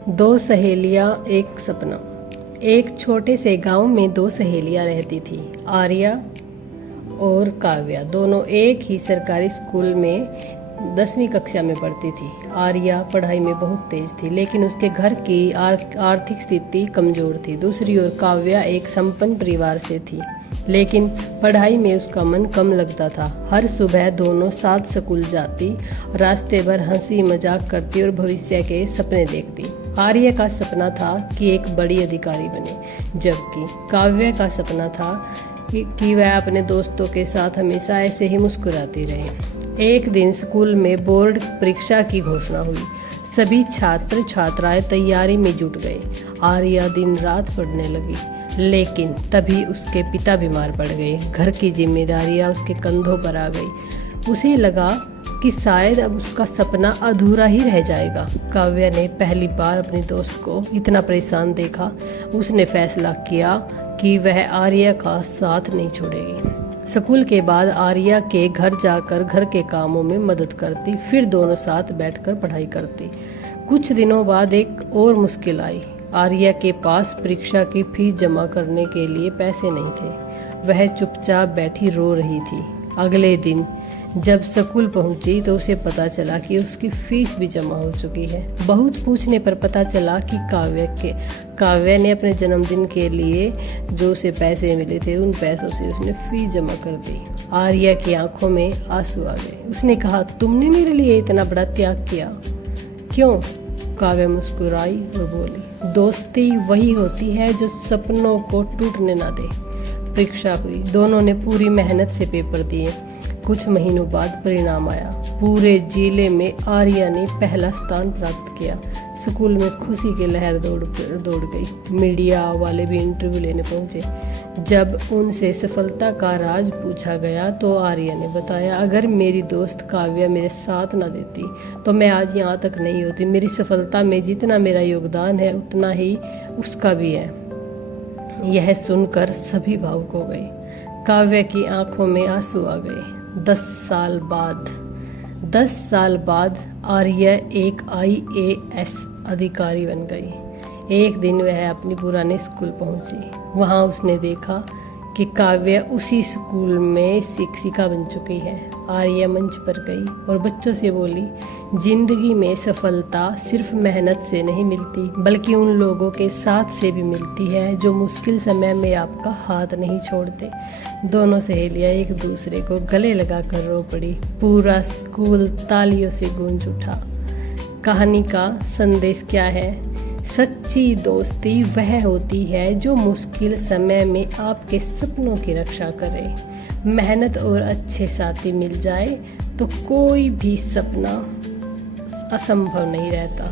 दो सहेलियां एक सपना। एक छोटे से गांव में दो सहेलियां रहती थी, आर्या और काव्या। दोनों एक ही सरकारी स्कूल में 10वीं कक्षा में पढ़ती थी। आर्या पढ़ाई में बहुत तेज थी, लेकिन उसके घर की आर्थिक स्थिति कमजोर थी। दूसरी ओर काव्या एक संपन्न परिवार से थी, लेकिन पढ़ाई में उसका मन कम लगता था। हर सुबह दोनों साथ स्कूल जाती, रास्ते भर हंसी मजाक करती और भविष्य के सपने देखती। आर्य का सपना था कि एक बड़ी अधिकारी बने, जबकि काव्य का सपना था कि वह अपने दोस्तों के साथ हमेशा ऐसे ही मुस्कुराती रहे। एक दिन स्कूल में बोर्ड परीक्षा की घोषणा हुई। सभी छात्र छात्राएं तैयारी में जुट गए। आर्या दिन रात पढ़ने लगी, लेकिन तभी उसके पिता बीमार पड़ गए। घर की जिम्मेदारियां उसके कंधों पर आ गई। उसे लगा कि शायद अब उसका सपना अधूरा ही रह जाएगा। काव्या ने पहली बार अपने दोस्त को इतना परेशान देखा। उसने फैसला किया कि वह आर्या का साथ नहीं छोड़ेगी। स्कूल के बाद आर्या के घर जाकर घर के कामों में मदद करती, फिर दोनों साथ बैठकर पढ़ाई करती। कुछ दिनों बाद एक और मुश्किल आई। आर्या के पास परीक्षा की फीस जमा करने के लिए पैसे नहीं थे। वह चुपचाप बैठी रो रही थी। अगले दिन जब स्कूल पहुंची तो उसे पता चला कि उसकी फीस भी जमा हो चुकी है। बहुत पूछने पर पता चला कि काव्या ने अपने जन्मदिन के लिए जो उसे पैसे मिले थे, उन पैसों से उसने फीस जमा कर दी। आर्या की आंखों में आंसू आ गए। उसने कहा, तुमने मेरे लिए इतना बड़ा त्याग किया, क्यों? काव्या मुस्कुराई और बोली, दोस्ती वही होती है जो सपनों को टूटने ना दे। परीक्षा हुई। दोनों ने पूरी मेहनत से पेपर दिए। कुछ महीनों बाद परिणाम आया। पूरे जिले में आर्या ने पहला स्थान प्राप्त किया। स्कूल में खुशी की लहर दौड़ गई। मीडिया वाले भी इंटरव्यू लेने पहुंचे। जब उनसे सफलता का राज पूछा गया तो आर्या ने बताया, अगर मेरी दोस्त काव्या मेरे साथ ना देती तो मैं आज यहाँ तक नहीं होती। मेरी सफलता में जितना मेरा योगदान है उतना ही उसका भी है। यह सुनकर सभी भावुक हो गए। काव्या की आंखों में आंसू आ गए। 10 साल बाद आर्या एक IAS अधिकारी बन गई। एक दिन वह अपनी पुराने स्कूल पहुंची। वहां उसने देखा कि काव्या उसी स्कूल में शिक्षिका बन चुकी है। आर्या मंच पर गई और बच्चों से बोली, जिंदगी में सफलता सिर्फ मेहनत से नहीं मिलती, बल्कि उन लोगों के साथ से भी मिलती है जो मुश्किल समय में आपका हाथ नहीं छोड़ते। दोनों सहेलियां एक दूसरे को गले लगाकर रो पड़ी। पूरा स्कूल तालियों से गूंज उठा। कहानी का संदेश क्या है? सच्ची दोस्ती वह होती है जो मुश्किल समय में आपके सपनों की रक्षा करे। मेहनत और अच्छे साथी मिल जाए तो कोई भी सपना असंभव नहीं रहता।